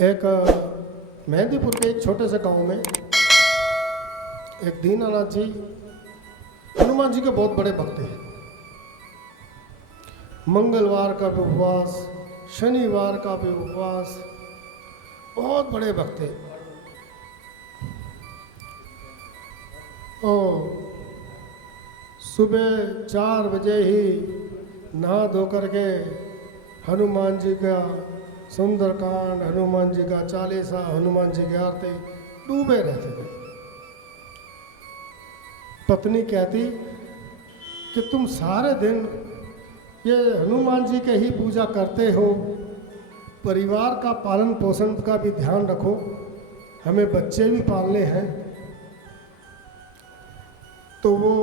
एक मेहंदीपुर के एक छोटे से गांव में एक दीनानाथ जी हनुमान जी के बहुत बड़े भक्त हैं। मंगलवार का भी उपवास, शनिवार का भी उपवास, बहुत बड़े भक्त हैं। और सुबह 4 बजे ही नहा धो करके हनुमान जी का सुंदरकांड, हनुमान जी का चालीसा, हनुमान जी की आरती डूबे रहते थे। पत्नी कहती कि तुम सारे दिन ये हनुमान जी के ही पूजा करते हो, परिवार का पालन पोषण का भी ध्यान रखो, हमें बच्चे भी पालने हैं। तो वो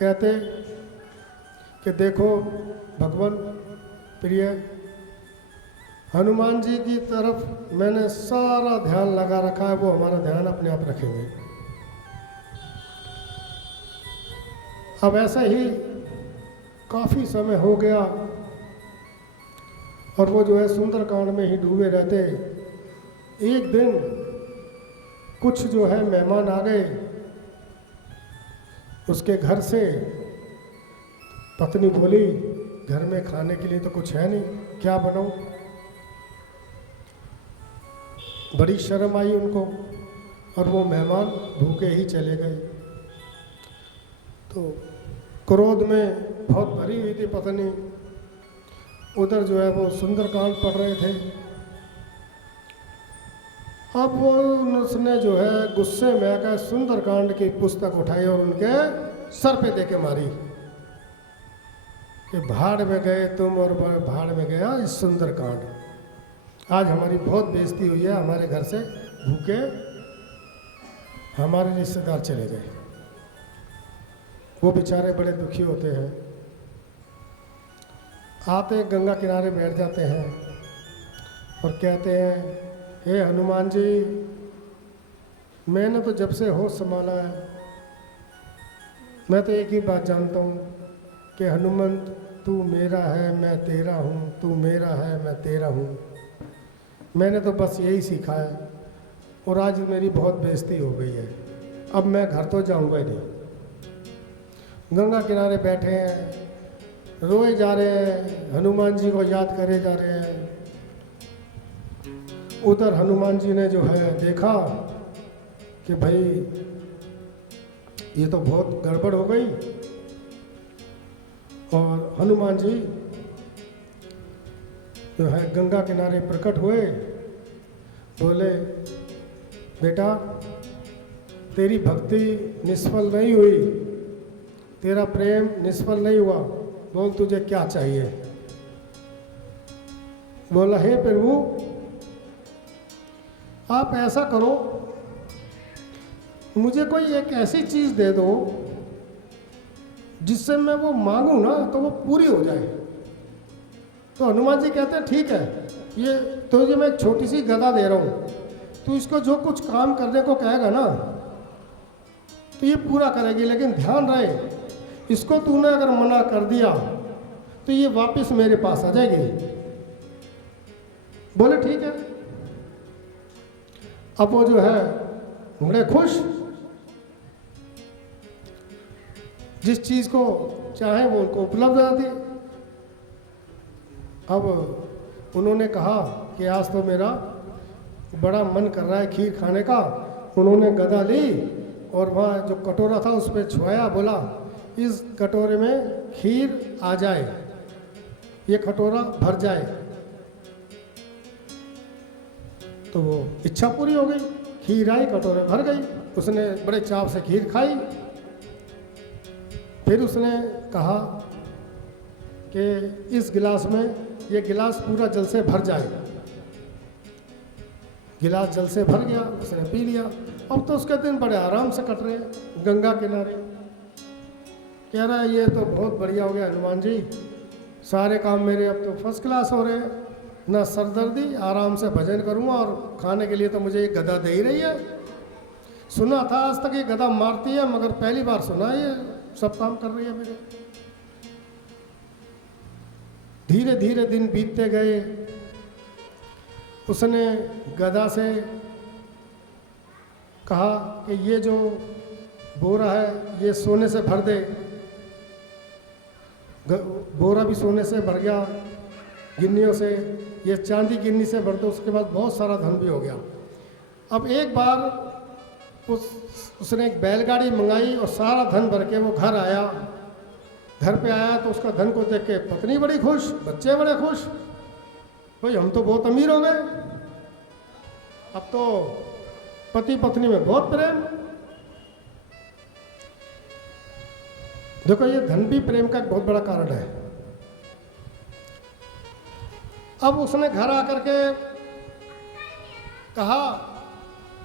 कहते कि देखो भगवान प्रिय, हनुमान जी की तरफ मैंने सारा ध्यान लगा रखा है, वो हमारा ध्यान अपने आप रखेंगे। अब ऐसा ही काफ़ी समय हो गया और वो जो है सुंदरकांड में ही डूबे रहते। एक दिन कुछ जो है मेहमान आ गए उसके घर से। पत्नी बोली घर में खाने के लिए तो कुछ है नहीं, क्या बनाऊं। बड़ी शर्म आई उनको और वो मेहमान भूखे ही चले गए। तो क्रोध में बहुत भरी हुई थी पत्नी, उधर जो है वो सुंदरकांड पढ़ रहे थे। अब वो उसने जो है गुस्से में आकर सुंदरकांड की पुस्तक उठाई और उनके सर पे देके मारी कि भाड़ में गए तुम और भाड़ में गया इस सुंदरकांड। आज हमारी बहुत बेइज्जती हुई है, हमारे घर से भूखे हमारे रिश्तेदार चले गए। वो बेचारे बड़े दुखी होते हैं, आते गंगा किनारे बैठ जाते हैं और कहते हैं हे हनुमान जी, मैंने तो जब से होश संभाला है मैं तो एक ही बात जानता हूँ कि हनुमंत तू मेरा है मैं तेरा हूँ, तू मेरा है मैं तेरा हूँ। मैंने तो बस यही सीखा है और आज मेरी बहुत बेइज्जती हो गई है, अब मैं घर तो जाऊँगा ही नहीं। गंगा किनारे बैठे हैं, रोए जा रहे हैं, हनुमान जी को याद करे जा रहे हैं। उधर हनुमान जी ने जो है देखा कि भाई ये तो बहुत गड़बड़ हो गई। और हनुमान जी जो है गंगा किनारे प्रकट हुए, बोले बेटा तेरी भक्ति निष्फल नहीं हुई, तेरा प्रेम निष्फल नहीं हुआ, बोल तुझे क्या चाहिए। बोला हे प्रभु आप ऐसा करो, मुझे कोई एक ऐसी चीज़ दे दो जिससे मैं वो मांगू ना तो वो पूरी हो जाए। तो हनुमान जी कहते हैं ठीक है, ये तुझे मैं एक छोटी सी गदा दे रहा हूँ, तू इसको जो कुछ काम करने को कहेगा ना तो ये पूरा करेगी, लेकिन ध्यान रहे इसको तूने अगर मना कर दिया तो ये वापस मेरे पास आ जाएगी। बोले ठीक है। अब वो जो है बड़े खुश, जिस चीज़ को चाहे वो उनको उपलब्ध आती। अब उन्होंने कहा कि आज तो मेरा बड़ा मन कर रहा है खीर खाने का। उन्होंने गदा ली और वहाँ जो कटोरा था उस पर छुआया, बोला इस कटोरे में खीर आ जाए, ये कटोरा भर जाए। तो वो इच्छा पूरी हो गई, खीर आई, कटोरे भर गई। उसने बड़े चाव से खीर खाई। फिर उसने कहा कि इस गिलास में ये गिलास पूरा जल से भर जाए। गिलास जल से भर गया, उसने पी लिया। अब तो उसके दिन बड़े आराम से कट रहे, गंगा किनारे। कह रहा है ये तो बहुत बढ़िया हो गया हनुमान जी, सारे काम मेरे अब तो फर्स्ट क्लास हो रहे हैं, ना सरदर्दी, आराम से भजन करूँगा और खाने के लिए तो मुझे एक गदा दे ही रही है। सुना था आज तक ये गदा मारती है, मगर पहली बार सुना ये सब काम कर रही है मेरे। धीरे धीरे दिन बीतते गए उसने गधा से कहा कि ये जो बोरा है ये सोने से भर दे। बोरा भी सोने से भर गया, गिन्नियों से, ये चांदी गिन्नी से भर दो। उसके बाद बहुत सारा धन भी हो गया। अब एक बार उसने एक बैलगाड़ी मंगाई और सारा धन भर के वो घर आया। घर पे आया तो उसका धन को देख के पत्नी बड़ी खुश, बच्चे बड़े खुश, भाई हम तो बहुत अमीर हो गए, अब तो पति पत्नी में बहुत प्रेम। देखो ये धन भी प्रेम का एक बहुत बड़ा कारण है। अब उसने घर आकर के कहा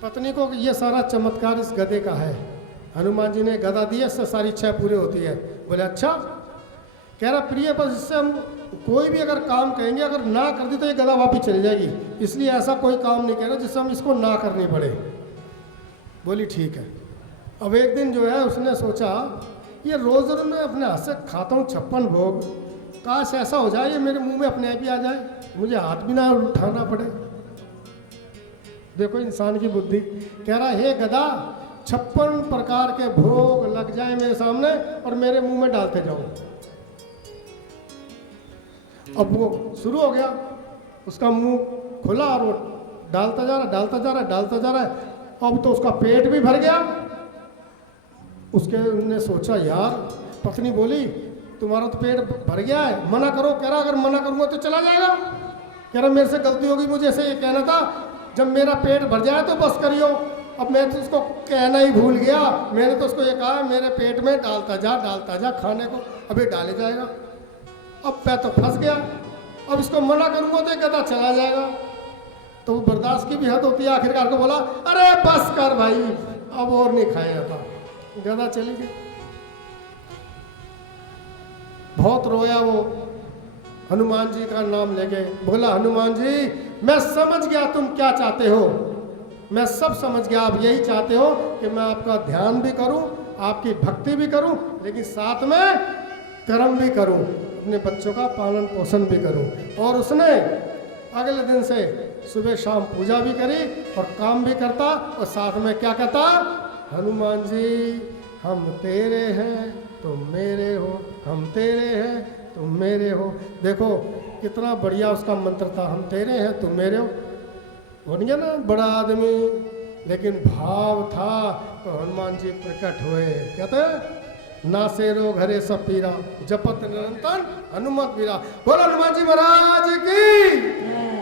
पत्नी को कि ये सारा चमत्कार इस गधे का है, हनुमान जी ने गधा दिया, इससे सारी इच्छा पूरी होती है। बोले अच्छा। कह रहा प्रिय बस इससे हम कोई भी अगर काम कहेंगे, अगर ना कर दी तो ये गधा वापिस चली जाएगी, इसलिए ऐसा कोई काम नहीं कह रहा जिससे हम इसको ना करनी पड़े। बोली ठीक है। अब एक दिन जो है उसने सोचा ये रोज रोज मैं अपने हाथ से खाता हूँ 56 भोग, काश ऐसा हो जाए ये मेरे मुंह में अपने आप ही आ जाए, मुझे हाथ भी ना उठाना पड़े। देखो इंसान की बुद्धि। कह रहा हे गधा 56 प्रकार के भोग लग जाए मेरे सामने और मेरे मुंह में डालते जाओ। अब वो शुरू हो गया, उसका मुंह खुला और वो डालता जा रहा, डालता जा रहा, डालता जा रहा है। अब तो उसका पेट भी भर गया। उसके ने सोचा यार, पत्नी बोली तुम्हारा तो पेट भर गया है, मना करो। कह रहा अगर मना करूंगा तो चला जाएगा। कह रहा मेरे से गलती होगी, मुझे ऐसे ये कहना था, जब मेरा पेट भर जाए तो बस करियो। अब मैं तो उसको कहना ही भूल गया, मैंने तो उसको ये कहा मेरे पेट में डालता जा खाने को, अभी डाले जाएगा। अब मैं तो फंस गया, अब इसको मना करूंगा तो गधा चला जाएगा। तो वो बर्दाश्त की भी हद होती है, आखिरकार को बोला अरे बस कर भाई, अब और नहीं खाया था। गधा चली गई। बहुत रोया वो, हनुमान जी का नाम लेके बोला हनुमान जी मैं समझ गया तुम क्या चाहते हो, मैं सब समझ गया। आप यही चाहते हो कि मैं आपका ध्यान भी करूं, आपकी भक्ति भी करूं, लेकिन साथ में कर्म भी करूं, अपने बच्चों का पालन पोषण भी करूं। और उसने अगले दिन से सुबह शाम पूजा भी करी और काम भी करता, और साथ में क्या कहता, हनुमान जी हम तेरे हैं तुम मेरे हो, हम तेरे हैं तुम मेरे हो। देखो कितना बढ़िया उसका मंत्र था, हम तेरे हैं तुम मेरे हो। हो नहीं ना बड़ा आदमी, लेकिन भाव था तो हनुमान जी प्रकट हुए। कहते हैं ना से रोग हरे सब पीरा, जपत निरंतर हनुमत पीरा। बोलो हनुमान जी महाराज की।